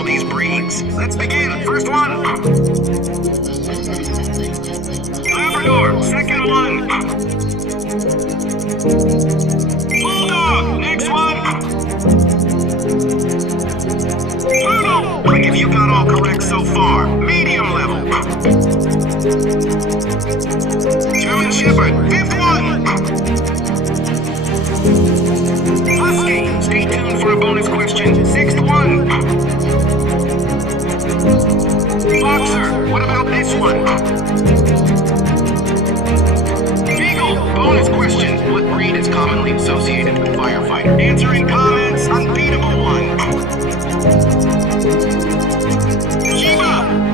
all these breeds. Let's begin. First one. Labrador. Second one. Bulldog. Next one. Poodle. Like if you got all correct so far. Medium level. German Shepherd. Fifth one. Husky. Stay tuned for a bonus question. Sixth one. Boxer. What about this one? Beagle. Bonus question. What breed is commonly associated with firefighter? Answer in